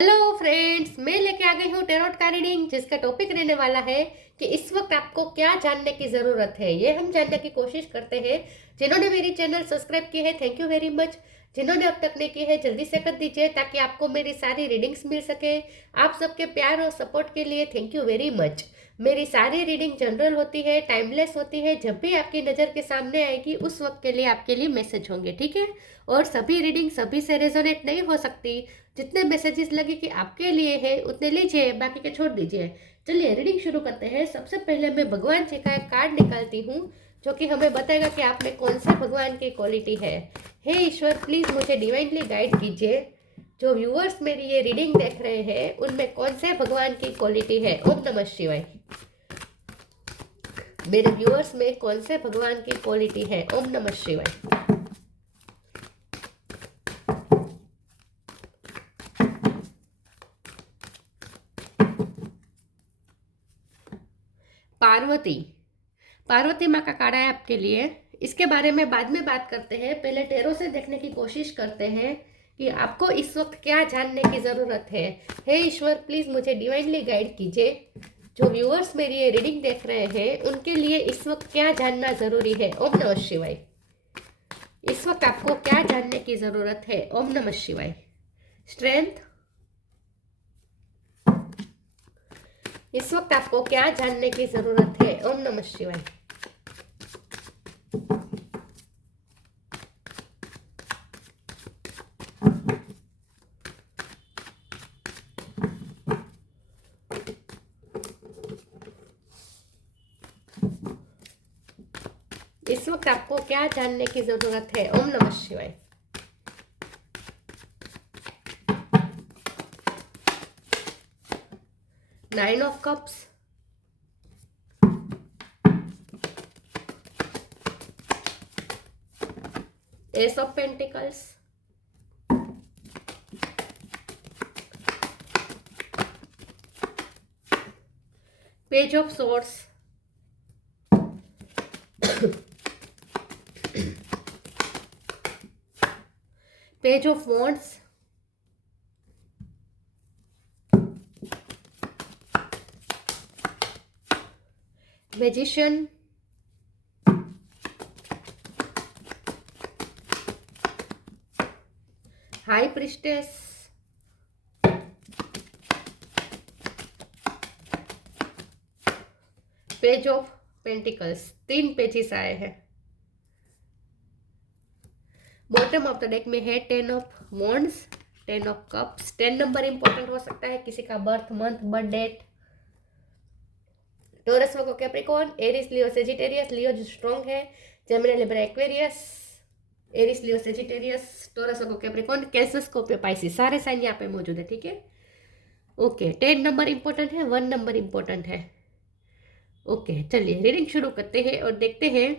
Hello friends, मैं लेके आ गई हूँ टेरोट का रीडिंग जिसका टॉपिक रहने वाला है कि इस वक्त आपको क्या जानने की ज़रूरत है। ये हम जानने की कोशिश करते हैं। जिन्होंने मेरी चैनल सब्सक्राइब की है, थैंक यू वेरी मच। जिन्होंने अब तक नहीं की है, जल्दी से कर दीजिए ताकि आपको मेरी सारी रीडिंग्स मिल सके। आप सबके प्यार और सपोर्ट के लिए थैंक यू वेरी मच। मेरी सारी रीडिंग जनरल होती है, टाइमलेस होती है। जब भी आपकी नज़र के सामने आएगी उस वक्त के लिए आपके लिए मैसेज होंगे, ठीक है। और सभी रीडिंग सभी से रेजोनेट नहीं हो सकती। जितने मैसेजेस लगे कि आपके लिए है उतने लीजिए, बाकी के छोड़ दीजिए। चलिए रीडिंग शुरू करते हैं। सबसे पहले मैं भगवान जी का एक कार्ड निकालती हूँ जो कि हमें बताएगा कि आप में कौन से भगवान की क्वालिटी है। हे ईश्वर, प्लीज मुझे डिवाइनली गाइड कीजिए। जो व्यूअर्स मेरी ये रीडिंग देख रहे हैं उनमें कौन से भगवान की क्वालिटी है। ओम नमः शिवाय। मेरे व्यूअर्स में कौन से भगवान की क्वालिटी है। ओम नमः शिवाय। पार्वती। पार्वती माँ का कार्ड है आपके लिए। इसके बारे में बाद में बात करते हैं, पहले टेरो से देखने की कोशिश करते हैं कि आपको इस वक्त क्या जानने की ज़रूरत है। हे ईश्वर, प्लीज़ मुझे डिवाइनली गाइड कीजिए। जो व्यूअर्स मेरी ये रीडिंग देख रहे हैं उनके लिए इस वक्त क्या जानना ज़रूरी है। ओम नमः शिवाय। इस वक्त आपको क्या जानने की ज़रूरत है। ओम नमः शिवाय। स्ट्रेंथ। इस वक्त आपको क्या जानने की ज़रूरत है। ओम नमः शिवाय। इस वक्त आपको क्या जानने की जरूरत है। ओम नमः शिवाय। Nine of cups, ace of pentacles, page of swords, page of wands, magician, high priestess, page of pentacles. तीन पेजेस आए हैं। बॉटम ऑफ द डेक में है ten of wands, ten of cups. 10 number important हो सकता है, किसी का birth month, birth date. Taurus, Virgo, Capricorn, Aries, Leo, Sagittarius. Leo जो स्ट्रॉन्ग है, Gemini, Libra, Aquarius. Aries, Leo, Sagittarius, Taurus, Virgo, Capricorn, cancer, Scorpio, Pisces. सारे sign यहाँ पे मौजूद है, ठीक है। ओके, 10 नंबर इंपॉर्टेंट है, 1 नंबर इंपॉर्टेंट है। ओके, चलिए रीडिंग शुरू करते हैं और देखते हैं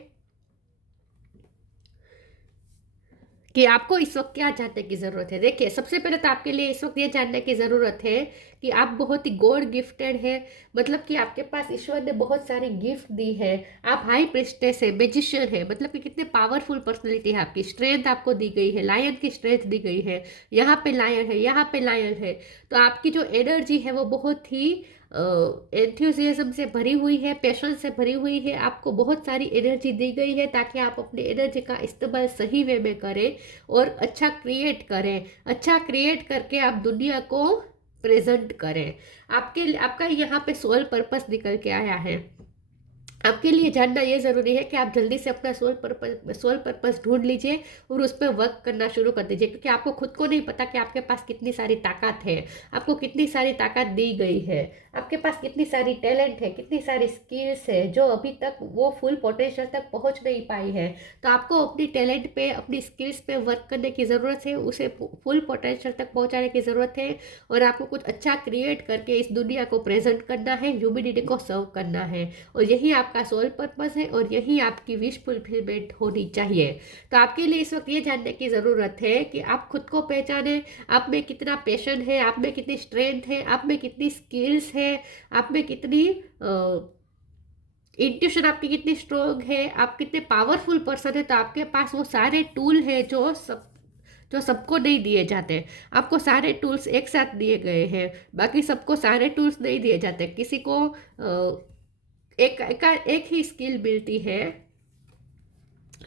कि आपको इस वक्त क्या जानने की ज़रूरत है। देखिए, सबसे पहले तो आपके लिए इस वक्त ये जानने की ज़रूरत है कि आप बहुत ही गॉड गिफ्टेड है। मतलब कि आपके पास ईश्वर ने बहुत सारी गिफ्ट दी है। आप हाई प्रिस्टेस है, मैजिशियन है, मतलब कि कितने पावरफुल पर्सनैलिटी है आपकी। स्ट्रेंथ आपको दी गई है, लायन की स्ट्रेंथ दी गई है। यहाँ पे लायन है, यहाँ पे लायन है। तो आपकी जो एनर्जी है वो बहुत ही एंथ्यूजियाज्म से भरी हुई है, पैशन से भरी हुई है। आपको बहुत सारी एनर्जी दी गई है ताकि आप अपनी एनर्जी का इस्तेमाल सही वे में करें और अच्छा क्रिएट करें। अच्छा क्रिएट करके आप दुनिया को प्रेजेंट करें। आपका यहाँ पे सोल पर्पस निकल के आया है। आपके लिए जानना ये ज़रूरी है कि आप जल्दी से अपना सोल पर्पस ढूंढ लीजिए और उस पर वर्क करना शुरू कर दीजिए, क्योंकि आपको खुद को नहीं पता कि आपके पास कितनी सारी ताकत है। आपको कितनी सारी ताकत दी गई है, आपके पास कितनी सारी टैलेंट है, कितनी सारी स्किल्स है जो अभी तक वो फुल पोटेंशियल तक पहुंच नहीं पाई है। तो आपको अपनी टैलेंट पे, अपनी स्किल्स पे वर्क करने की ज़रूरत है, उसे फुल पोटेंशियल तक पहुँचाने की ज़रूरत है। और आपको कुछ अच्छा क्रिएट करके इस दुनिया को प्रेजेंट करना है, ह्यूमैनिटी को सर्व करना है। और यही आपका सोल पर्पस है और यही आपकी विश फुलफिलमेंट होनी चाहिए। तो आपके लिए इस वक्त ये जानने की ज़रूरत है कि आप खुद को पहचाने। आप में कितना पैशन है, आप में कितनी स्ट्रेंथ है, आप में कितनी स्किल्स है, आप में कितनी इंट्यूशन आपकी कितनी स्ट्रोंग है, आप कितने पावरफुल पर्सन है। तो आपके पास वो सारे टूल है जो सबको नहीं दिए जाते। आपको सारे टूल्स एक साथ दिए गए हैं, बाकी सबको सारे टूल्स नहीं दिए जाते। किसी को एक ही स्किल मिलती है,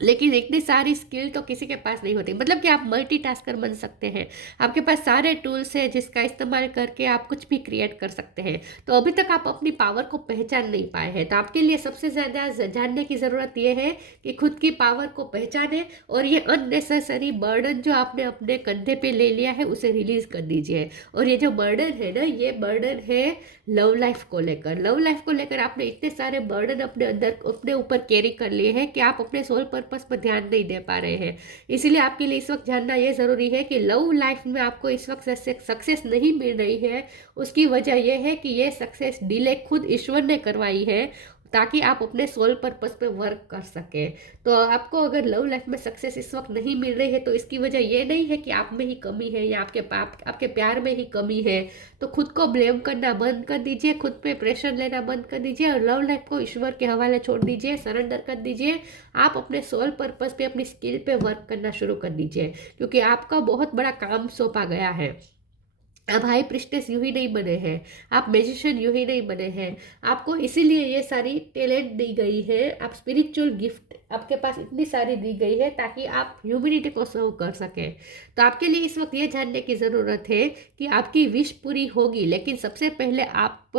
लेकिन इतनी सारी स्किल तो किसी के पास नहीं होती। मतलब कि आप मल्टीटास्कर बन सकते हैं, आपके पास सारे टूल्स हैं जिसका इस्तेमाल करके आप कुछ भी क्रिएट कर सकते हैं। तो अभी तक आप अपनी पावर को पहचान नहीं पाए हैं, तो आपके लिए सबसे ज़्यादा जानने की ज़रूरत यह है कि खुद की पावर को पहचाने और ये अननेसेसरी बर्डन जो आपने अपने कंधे पे ले लिया है उसे रिलीज कर दीजिए। और ये जो बर्डन है ना, ये बर्डन है लव लाइफ को लेकर। लव लाइफ को लेकर आपने इतने सारे बर्डन अपने अंदर अपने ऊपर कैरी कर लिए हैं कि आप अपने सोल पर्पस पर ध्यान नहीं दे पा रहे हैं। इसीलिए आपके लिए इस वक्त जानना यह ज़रूरी है कि लव लाइफ में आपको इस वक्त सक्सेस नहीं मिल रही है। उसकी वजह यह है कि यह सक्सेस डिले खुद ईश्वर ने करवाई है, ताकि आप अपने सोल पर्पस पे वर्क कर सकें। तो आपको अगर लव लाइफ में सक्सेस इस वक्त नहीं मिल रही है तो इसकी वजह ये नहीं है कि आप में ही कमी है या आपके प्यार में ही कमी है। तो खुद को ब्लेम करना बंद कर दीजिए, खुद पे प्रेशर लेना बंद कर दीजिए और लव लाइफ को ईश्वर के हवाले छोड़ दीजिए, सरेंडर कर दीजिए। आप अपने सोल पर्पस पे, अपनी स्किल पे वर्क करना शुरू कर दीजिए, क्योंकि आपका बहुत बड़ा काम सौंपा गया है। आप हाई प्रिस्टेस यूं ही नहीं बने हैं, आप मैजिशियन यूं ही नहीं बने हैं। आपको इसीलिए ये सारी टैलेंट दी गई है, आप स्पिरिचुअल गिफ्ट आपके पास इतनी सारी दी गई है ताकि आप ह्यूमैनिटी को सर्व कर सकें। तो आपके लिए इस वक्त ये जानने की ज़रूरत है कि आपकी विश पूरी होगी, लेकिन सबसे पहले आप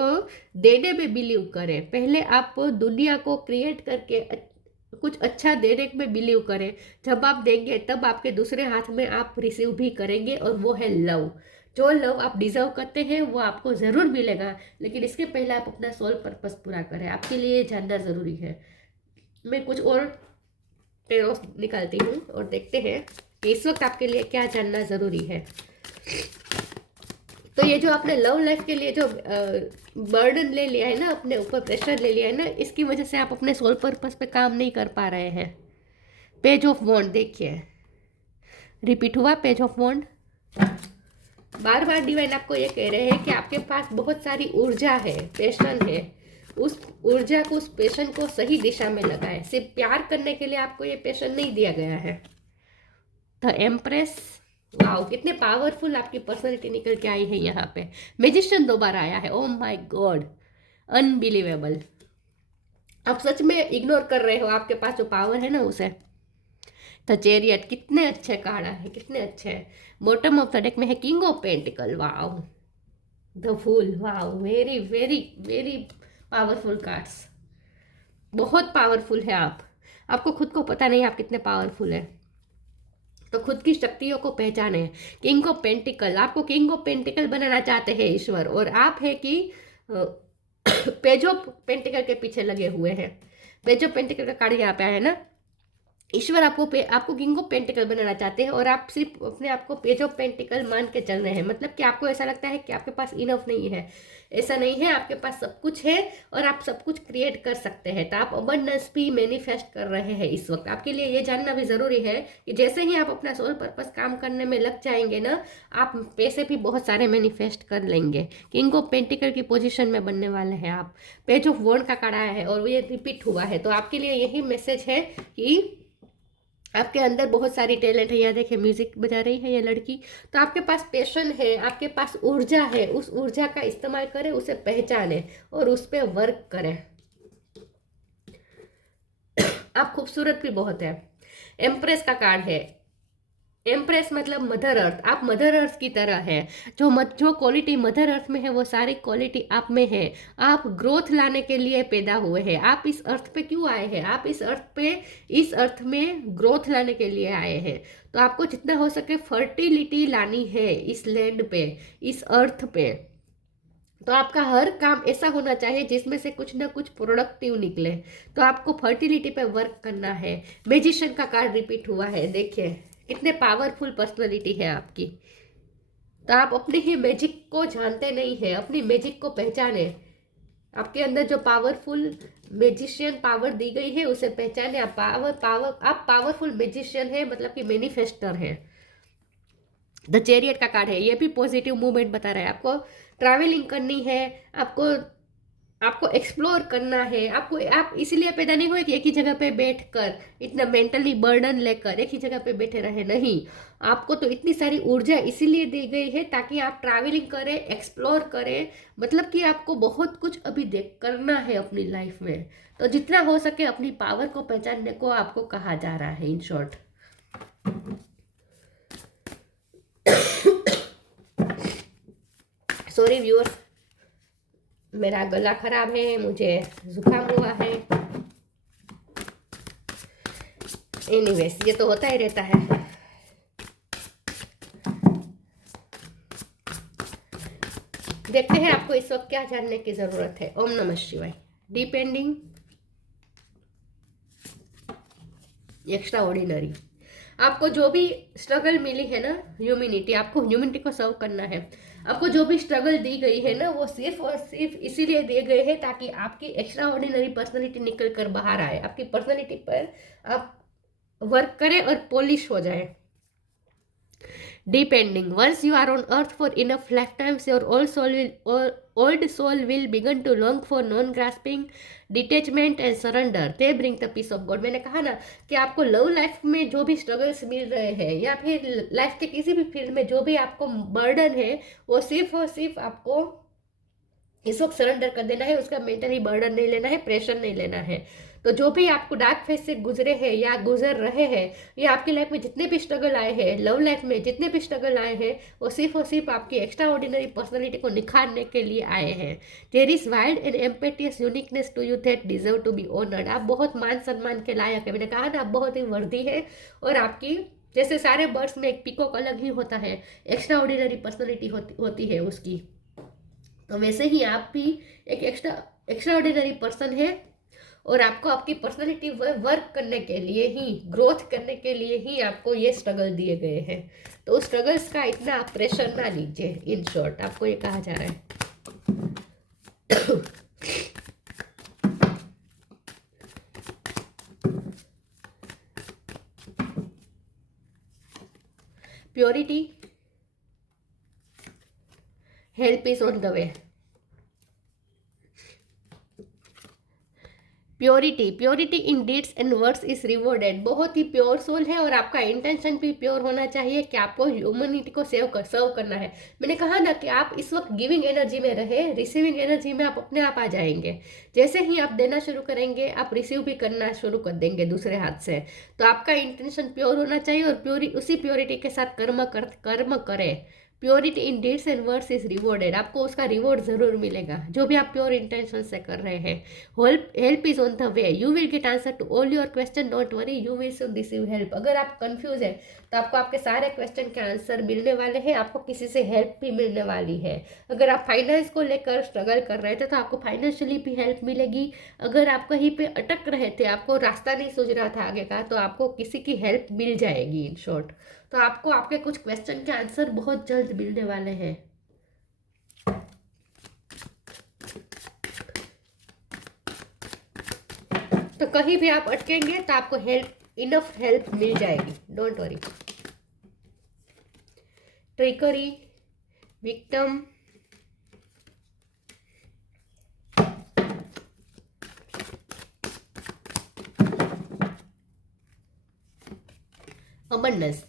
देने में बिलीव करें। पहले आप दुनिया को क्रिएट करके कुछ अच्छा देने में बिलीव करें। जब आप देंगे तब आपके दूसरे हाथ में आप रिसीव भी करेंगे, और वो है लव। जो लव आप डिजर्व करते हैं वो आपको ज़रूर मिलेगा, लेकिन इसके पहले आप अपना सोल पर्पस पूरा करें। आपके लिए जानना ज़रूरी है। मैं कुछ और टेरोस निकालती हूँ और देखते हैं कि इस वक्त आपके लिए क्या जानना ज़रूरी है। तो ये जो आपने लव लाइफ के लिए जो बर्डन ले लिया है ना, अपने ऊपर प्रेशर ले लिया है ना, इसकी वजह से आप अपने सोल पर्पस पे काम नहीं कर पा रहे हैं। पेज ऑफ वॉन्ड देखिए, रिपीट हुआ पेज ऑफ वॉन्ड। बार बार डिवाइन आपको ये कह रहे हैं कि आपके पास बहुत सारी ऊर्जा है, पैशन है। उस ऊर्जा को, उस पैशन को सही दिशा में लगाएं। सिर्फ प्यार करने के लिए आपको ये पैशन नहीं दिया गया है। द एम्प्रेस, वाओ कितने पावरफुल आपकी पर्सनालिटी निकल के आई है यहाँ पे। मैजिशियन दोबारा आया है, ओ माय गॉड, अनबिलीवेबल। आप सच में इग्नोर कर रहे हो आपके पास जो पावर है ना उसे। द चैरियट, कितने अच्छे कार्ड है, कितने अच्छे हैं। बॉटम ऑफ द डेक में है king of pentacles, wow. The fool, wow, very very very powerful cards, बहुत पावरफुल है आप। आपको खुद को पता नहीं आप कितने पावरफुल है। तो खुद की शक्तियों को पहचाने। किंग ऑफ पेंटिकल, आपको किंग ऑफ पेंटिकल बनाना चाहते हैं ईश्वर, और आप है कि पेज ऑफ पेंटिकल के पीछे लगे हुए हैं। पेज ऑफ पेंटिकल का कार्ड यहाँ पे आया है ना। ईश्वर आपको किंग ऑफ पेंटिकल बनाना चाहते हैं, और आप सिर्फ अपने आप को पेज ऑफ पेंटिकल मान के चल रहे हैं। मतलब कि आपको ऐसा लगता है कि आपके पास इनफ नहीं है। ऐसा नहीं है, आपके पास सब कुछ है और आप सब कुछ क्रिएट कर सकते हैं। तो आप अबंडेंस भी मैनिफेस्ट कर रहे हैं इस वक्त। आपके लिए ये जानना भी ज़रूरी है कि जैसे ही आप अपना सोल पर्पस काम करने में लग जाएंगे ना, आप पैसे भी बहुत सारे मैनिफेस्ट कर लेंगे। किंग ऑफ पेंटिकल की पोजीशन में बनने वाले हैं आप। पेज ऑफ वॉन्ड का कार्ड आया है और ये रिपीट हुआ है। तो आपके लिए यही मैसेज है कि आपके अंदर बहुत सारी टैलेंट है। यहाँ देखिए म्यूजिक बजा रही है ये लड़की। तो आपके पास पैशन है, आपके पास ऊर्जा है, उस ऊर्जा का इस्तेमाल करें, उसे पहचानें और उस पर वर्क करें। आप खूबसूरत भी बहुत है। एम्प्रेस का कार्ड है। एम्प्रेस मतलब मदर अर्थ, आप मदर अर्थ की तरह है। जो क्वालिटी मदर अर्थ में है वो सारी क्वालिटी आप में है। आप ग्रोथ लाने के लिए पैदा हुए हैं। आप इस अर्थ पे क्यों आए हैं? आप इस अर्थ में ग्रोथ लाने के लिए आए हैं। तो आपको जितना हो सके फर्टिलिटी लानी है इस लैंड पे, इस अर्थ पे। तो आपका हर काम ऐसा होना चाहिए जिसमें से कुछ ना कुछ प्रोडक्टिव निकले। तो आपको फर्टिलिटी पे वर्क करना है। मैजिशियन का कार्ड रिपीट हुआ है, देखिए कितने पावरफुल पर्सनालिटी है आपकी। तो आप अपने ही मैजिक को जानते नहीं है, अपनी मैजिक को पहचाने। आपके अंदर जो पावरफुल मैजिशियन पावर दी गई है उसे पहचाने। आप पावरफुल मैजिशियन है, मतलब कि मैनिफेस्टर है। द चैरियट का कार्ड है, ये भी पॉजिटिव मूवमेंट बता रहा है। आपको ट्रैवलिंग करनी है, आपको आपको एक्सप्लोर करना है। आपको आप इसीलिए पैदा नहीं हुए कि एक ही जगह पे बैठकर इतना मेंटली बर्डन लेकर एक ही जगह पे बैठे रहे, नहीं। आपको तो इतनी सारी ऊर्जा इसीलिए दी गई है ताकि आप ट्रैवलिंग करें, एक्सप्लोर करें। मतलब कि आपको बहुत कुछ अभी देख करना है अपनी लाइफ में। तो जितना हो सके अपनी पावर को पहचानने को आपको कहा जा रहा है, इन शॉर्ट। सॉरी व्यूअर्स, मेरा गला खराब है, मुझे जुकाम हुआ है। एनीवेज, ये तो होता ही रहता है। देखते हैं आपको इस वक्त क्या जानने की जरूरत है। ओम नमः शिवाय। Deep ending, extra ordinary. आपको जो भी स्ट्रगल मिली है ना, ह्यूमैनिटी, आपको ह्यूमैनिटी को सर्व करना है। आपको जो भी स्ट्रगल दी गई है ना, वो सिर्फ और सिर्फ इसीलिए दिए गए हैं ताकि आपकी एक्स्ट्रा ऑर्डिनरी पर्सनैलिटी निकल कर बाहर आए, आपकी पर्सनैलिटी पर आप वर्क करें और पॉलिश हो जाए। Depending, once you are on earth for enough lifetimes, your old soul will begin to long for non-grasping, detachment and surrender. They bring the peace of God. मैंने कहा ना कि आपको लव लाइफ में जो भी स्ट्रगल्स मिल रहे हैं या फिर लाइफ के किसी भी फील्ड में जो भी आपको बर्डन है, वो सिर्फ और सिर्फ आपको इस वक्त सरेंडर कर देना है। उसका मेंटली बर्डन नहीं लेना है, प्रेशर नहीं लेना है। तो जो भी आपको डार्क फेज से गुजरे हैं या गुजर रहे हैं, या आपकी लाइफ में जितने भी स्ट्रगल आए हैं, लव लाइफ में जितने भी स्ट्रगल आए हैं, वो सिर्फ और सिर्फ आपकी एक्स्ट्रा ऑर्डिनरी पर्सनैलिटी को निखारने के लिए आए हैं। There is wild and impetuous uniqueness to you that deserve to be honoured. आप बहुत मान सम्मान के लायक है। मैंने कहा ना, आप बहुत ही वर्दी है। और आपकी जैसे सारे बर्ड्स में एक पीकॉक अलग ही होता है, एक्स्ट्रा ऑर्डिनरी पर्सनैलिटी होती है उसकी, तो वैसे ही आप भी एक एक्स्ट्रा ऑर्डिनरी पर्सन है। और आपको आपकी पर्सनैलिटी वर्क करने के लिए ही, ग्रोथ करने के लिए ही आपको ये स्ट्रगल दिए गए हैं। तो उस स्ट्रगल्स का इतना प्रेशर ना लीजिए, इन शॉर्ट आपको ये कहा जा रहा है। Purity, help is on the way. Purity in deeds and words is rewarded. बहुत ही प्योर सोल है और आपका इंटेंशन भी प्योर होना चाहिए कि आपको ह्यूमैनिटी को सर्व करना है। मैंने कहा ना कि आप इस वक्त गिविंग एनर्जी में रहे, रिसीविंग एनर्जी में आप अपने आप आ जाएंगे। जैसे ही आप देना शुरू करेंगे, आप रिसीव भी करना शुरू कर देंगे दूसरे हाथ से। तो आपका इंटेंशन प्योर होना चाहिए और उसी प्योरिटी के साथ कर्म करें। Purity in deeds and words is rewarded. आपको उसका रिवॉर्ड जरूर मिलेगा जो भी आप प्योर इंटेंशन से कर रहे हैं। Help is on the way, you will get answer to all your question, don't worry, you will soon receive help. अगर आप कंफ्यूज है तो आपको आपके सारे क्वेश्चन के आंसर मिलने वाले हैं। आपको किसी से हेल्प भी मिलने वाली है। अगर आप फाइनेंस को लेकर स्ट्रगल कर रहे थे तो आपको फाइनेंशियली भी हेल्प मिलेगी। अगर आप कहीं पे अटक रहे थे, आपको रास्ता नहीं सूझ रहा था आगे का, तो आपको किसी की हेल्प मिल जाएगी, इन शॉर्ट। तो आपको आपके कुछ क्वेश्चन के आंसर बहुत जल्द मिलने वाले हैं। तो कहीं भी आप अटकेंगे तो आपको इनफ हेल्प मिल जाएगी, don't worry. Trickery, victim, abundance.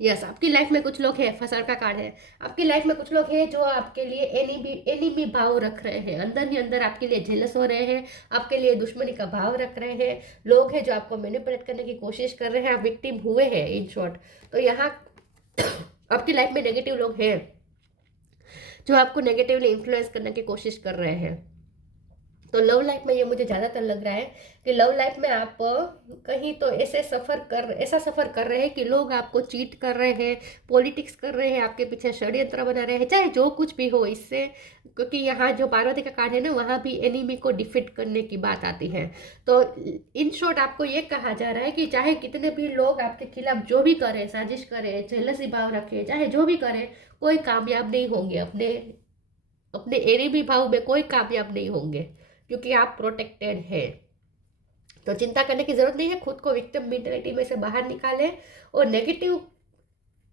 Yes, आपकी लाइफ में कुछ लोग हैं, फसर का कार्ड है। आपकी लाइफ में कुछ लोग हैं जो आपके लिए एनिमी भाव रख रहे हैं, अंदर ही अंदर आपके लिए जेलस हो रहे हैं, आपके लिए दुश्मनी का भाव रख रहे हैं। लोग हैं जो आपको मैनिपुलेट करने की कोशिश कर रहे हैं, आप विक्टिम हुए हैं, इन शॉर्ट। तो यहाँ आपकी लाइफ में नेगेटिव लोग हैं जो आपको नेगेटिवली इन्फ्लुएंस करने की कोशिश कर रहे हैं। तो लव लाइफ में ये मुझे ज़्यादातर लग रहा है कि लव लाइफ में आप कहीं तो ऐसा सफ़र कर रहे हैं कि लोग आपको चीट कर रहे हैं, पॉलिटिक्स कर रहे हैं, आपके पीछे षड्यंत्र बना रहे हैं, चाहे जो कुछ भी हो इससे। क्योंकि यहाँ जो पार्वती का कार्ड है ना, वहाँ भी एनिमी को डिफीट करने की बात आती है। तो इन शॉर्ट आपको ये कहा जा रहा है कि चाहे कितने भी लोग आपके खिलाफ जो भी करें, साजिश करें, जेलसी भाव रखें, चाहे जो भी करें, कोई कामयाब नहीं होंगे। अपने एनिमी भाव में कोई कामयाब नहीं होंगे, क्योंकि आप प्रोटेक्टेड है। तो चिंता करने की जरूरत नहीं है। खुद को विक्टिम मेंटालिटी में से बाहर निकालें और नेगेटिव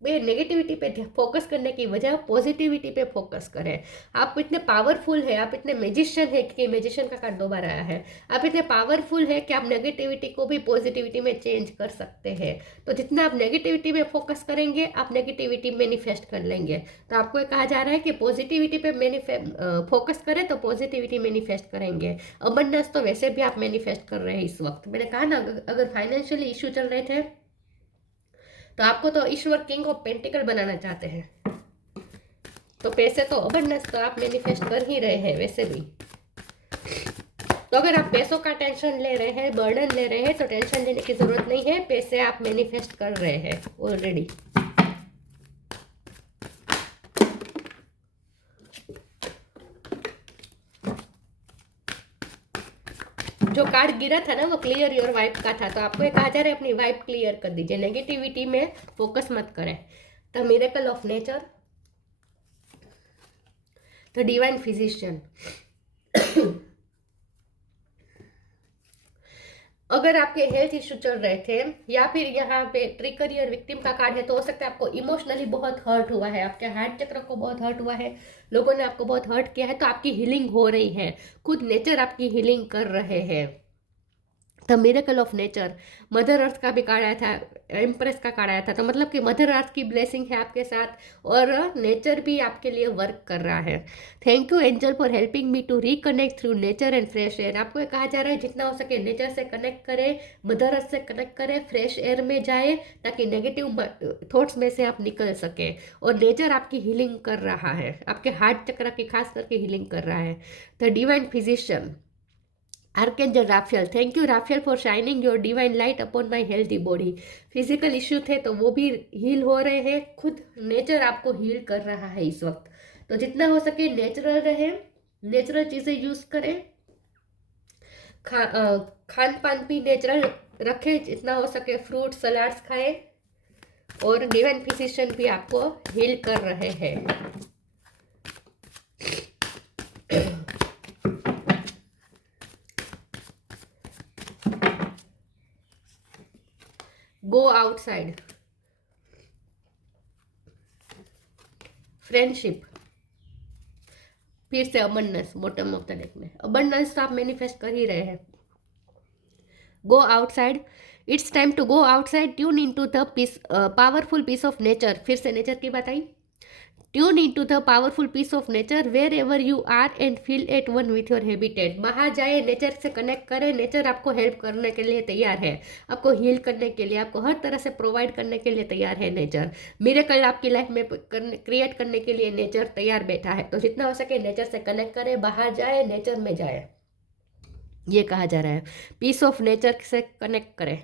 वे नेगेटिविटी पे फोकस करने की वजह पॉजिटिविटी पे फोकस करें। आप इतने पावरफुल है, आप इतने मैजिशियन है, कि मैजिशियन का कार्ड 2 बार आया है, आप इतने पावरफुल है कि आप नेगेटिविटी को भी पॉजिटिविटी में चेंज कर सकते हैं। तो जितना आप नेगेटिविटी में फोकस करेंगे आप नेगेटिविटी मैनिफेस्ट कर लेंगे। तो आपको ये कहा जा रहा है कि पॉजिटिविटी पे फोकस करें तो पॉजिटिविटी मैनिफेस्ट करेंगे। अबंडेंस तो वैसे भी आप मैनिफेस्ट कर रहे हैं इस वक्त। मैंने कहा ना, अगर फाइनेंशियली इश्यू चल रहे थे तो आपको तो ईश्वर किंग ऑफ पेंटिकल बनाना चाहते हैं, तो पैसे तो अबंडेंस तो आप मैनिफेस्ट कर ही रहे हैं वैसे भी। तो अगर आप पैसों का टेंशन ले रहे हैं, बर्डन ले रहे हैं, तो टेंशन लेने की जरूरत नहीं है, पैसे आप मैनिफेस्ट कर रहे हैं ऑलरेडी। जो कार्ड गिरा था ना वो क्लियर योर वाइब का था, तो आपको ये कहा जा रहा है अपनी वाइब क्लियर कर दीजिए, नेगेटिविटी में फोकस मत करें। The miracle of nature, the divine physician. अगर आपके हेल्थ इश्यू चल रहे थे या फिर यहाँ पे ट्रिकरी और विक्टिम का कार्ड है, तो हो सकता है आपको इमोशनली बहुत हर्ट हुआ है, आपके हार्ट चक्र को बहुत हर्ट हुआ है, लोगों ने आपको बहुत हर्ट किया है, तो आपकी हीलिंग हो रही है, खुद नेचर आपकी हीलिंग कर रहे हैं। The miracle of nature, mother earth का भी कार्ड आया था, एम्प्रेस का कार्ड आया था, तो मतलब कि मदर अर्थ की ब्लेसिंग है आपके साथ और नेचर भी आपके लिए वर्क कर रहा है। Thank you angel for helping me to reconnect through nature and fresh air. आपको ये कहा जा रहा है जितना हो सके नेचर से कनेक्ट करें, मदर अर्थ से कनेक्ट करें, फ्रेश एयर में जाए, ताकि नेगेटिव थॉट्स में से आप निकल सके। और नेचर आपकी हीलिंग कर रहा है, आपके हार्ट चक्र की खास करके हीलिंग कर रहा है। The divine physician, archangel Raphael, thank you Raphael for shining your divine light upon my healthy body. Physical issue थे तो वो भी हील हो रहे हैं, खुद नेचर आपको हील कर रहा है इस वक्त। तो जितना हो सके नेचुरल रहे, नेचुरल चीज़ें यूज़ करें, खान पान भी नेचुरल रखें, जितना हो सके फ्रूट सलाड्स खाएं, और डिवाइन फिजिशियन भी आपको हील कर रहे हैं। गो आउटसाइड, फ्रेंडशिप, फिर से abundance, bottom of the deck में अबंडेंस तो आप मैनिफेस्ट कर ही रहे हैं। Go outside, it's time to go outside, tune into the peace, powerful peace of nature. फिर से नेचर की बात आई, tune into the powerful peace of nature wherever you are and feel at one with your habitat. बाहर जाए, nature से connect करें, nature आपको हेल्प करने के लिए तैयार है, आपको हील करने के लिए, आपको हर तरह से प्रोवाइड करने के लिए तैयार है नेचर। मिरेकल आपकी लाइफ में क्रिएट करने के लिए नेचर तैयार बैठा है। तो जितना हो सके नेचर से कनेक्ट करें, बाहर जाए, नेचर में जाए, ये कहा जा रहा है। पीस ऑफ नेचर से कनेक्ट करें।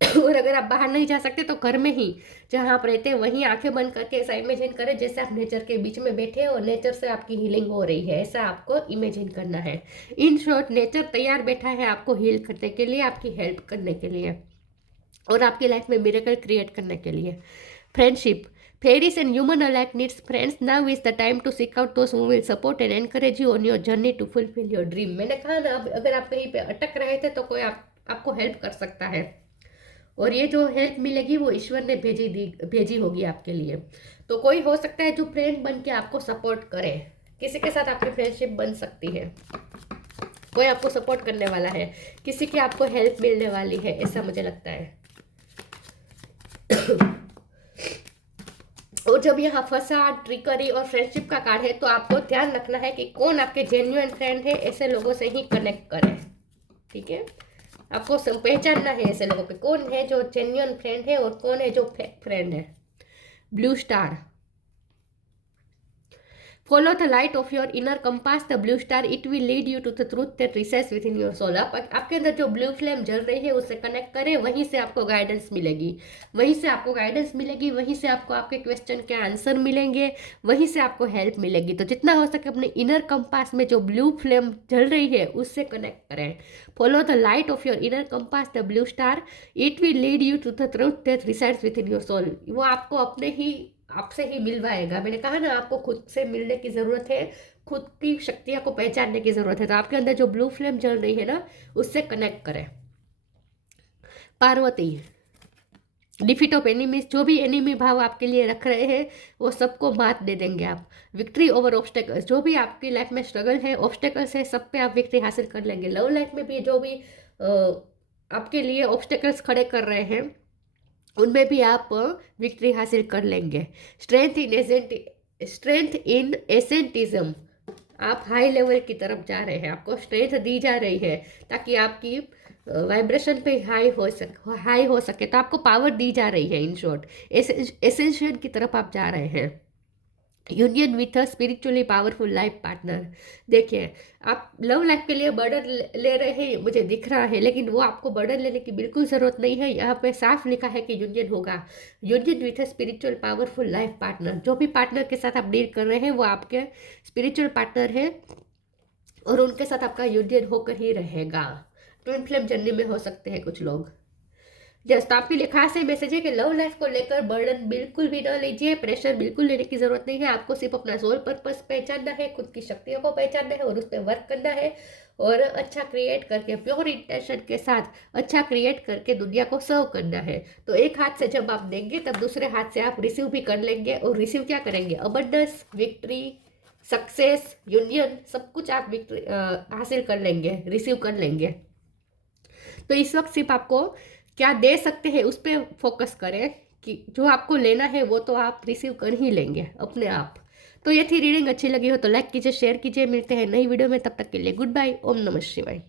और अगर आप बाहर नहीं जा सकते तो घर में ही जहाँ आप रहते हैं वहीं आंखें बंद करके ऐसा इमेजिन करें जैसे आप नेचर के बीच में बैठे और नेचर से आपकी हीलिंग हो रही है, ऐसा आपको इमेजिन करना है। इन शॉर्ट नेचर तैयार बैठा है आपको हील करने के लिए, आपकी हेल्प करने के लिए और आपकी लाइफ में मिरेकल क्रिएट करने के लिए। Friendship, fairies and human alike needs friends. Now is the time to seek out those who will support and encourage you on your journey to fulfill your dream. मैंने कहा ना, अगर आप कहीं पे अटक रहे थे तो कोई आपको हेल्प कर सकता है, और ये जो हेल्प मिलेगी वो ईश्वर ने भेजी होगी आपके लिए। तो कोई हो सकता है जो फ्रेंड बन के आपको सपोर्ट करे, किसी के साथ आपकी फ्रेंडशिप बन सकती है, कोई आपको सपोर्ट करने वाला है, किसी की आपको हेल्प मिलने वाली है, ऐसा मुझे लगता है। और जब यहाँ फसाद, ट्रिकरी और फ्रेंडशिप का कार्ड है तो आपको ध्यान रखना है कि कौन आपके जेन्युइन फ्रेंड है, ऐसे लोगों से ही कनेक्ट करें, ठीक है। आपको पहचानना है ऐसे लोगों पे, कौन है जो जेन्युइन फ्रेंड है और कौन है जो फेक फ्रेंड है। Blue star, follow the light of your inner compass the blue star, it will lead you to the truth that resides within your soul. आपके अंदर जो ब्लू फ्लेम जल रही है उससे कनेक्ट करें, वहीं से आपको गाइडेंस मिलेगी, वहीं से आपको गाइडेंस मिलेगी, वहीं से आपको आपके क्वेश्चन के आंसर मिलेंगे, वहीं से आपको हेल्प मिलेगी। तो जितना हो सके अपने इनर कंपास में जो ब्लू फ्लेम जल रही है उससे कनेक्ट करें। Follow the light of your inner compass the blue star, it will lead you to the truth that resides within your soul. वो आपको आपसे ही मिलवाएगा। मैंने कहा ना, आपको खुद से मिलने की ज़रूरत है, खुद की शक्तियाँ को पहचानने की ज़रूरत है। तो आपके अंदर जो ब्लू फ्लेम जल रही है ना, उससे कनेक्ट करें। पार्वती, डिफीट ऑफ एनिमीज, जो भी एनिमी भाव आपके लिए रख रहे हैं वो सबको मात दे देंगे आप। विक्ट्री ओवर ऑब्स्टेकल्स, जो भी आपकी लाइफ में स्ट्रगल है, ऑब्स्टेकल्स है, सब पे आप विक्ट्री हासिल कर लेंगे। लव लाइफ में भी जो भी आपके लिए ऑब्स्टेकल्स खड़े कर रहे हैं उनमें भी आप विक्ट्री हासिल कर लेंगे। स्ट्रेंथ इन एसेंटिज्म, आप हाई लेवल की तरफ जा रहे हैं, आपको स्ट्रेंथ दी जा रही है ताकि आपकी वाइब्रेशन पे हाई हो सके, तो आपको पावर दी जा रही है। इन शॉर्ट एसेंशियल की तरफ आप जा रहे हैं। Union with a spiritually powerful life partner, देखिए आप लव लाइफ के लिए बर्डन ले रहे हैं मुझे दिख रहा है, लेकिन वो आपको बर्डन लेने की बिल्कुल ज़रूरत नहीं है। यहाँ पे साफ लिखा है कि यूनियन होगा, union with a spiritual powerful life partner. जो भी पार्टनर के साथ आप डील कर रहे हैं वो आपके स्पिरिचुअल पार्टनर है और उनके साथ आपका यूनियन होकर ही रहेगा। ट्विन फ्लेम जर्नी में हो सकते हैं कुछ लोग। जस्ट आपके लिए खास है मैसेज है कि लव लाइफ को लेकर बर्डन बिल्कुल भी न लीजिए, प्रेशर बिल्कुल लेने की जरूरत नहीं है। आपको सिर्फ अपना सोल पर्पस पहचानना है, खुद की शक्तियों को पहचानना है और उस पर वर्क करना है और अच्छा क्रिएट करके, प्योर इंटेंशन के साथ अच्छा क्रिएट करके दुनिया को सर्व करना है। तो एक हाथ से जब आप देंगे तब दूसरे हाथ से आप रिसीव भी कर लेंगे। और रिसीव क्या करेंगे? अबंडेंस, विक्ट्री, सक्सेस, यूनियन, सब कुछ आप विक्ट्री हासिल कर लेंगे, रिसीव कर लेंगे। तो इस वक्त सिर्फ आपको क्या दे सकते हैं उस पर फोकस करें कि जो आपको लेना है वो तो आप रिसीव कर ही लेंगे अपने आप। तो ये थी रीडिंग, अच्छी लगी हो तो लाइक कीजिए, शेयर कीजिए। मिलते हैं नई वीडियो में, तब तक के लिए गुड बाय। ओम नमः शिवाय।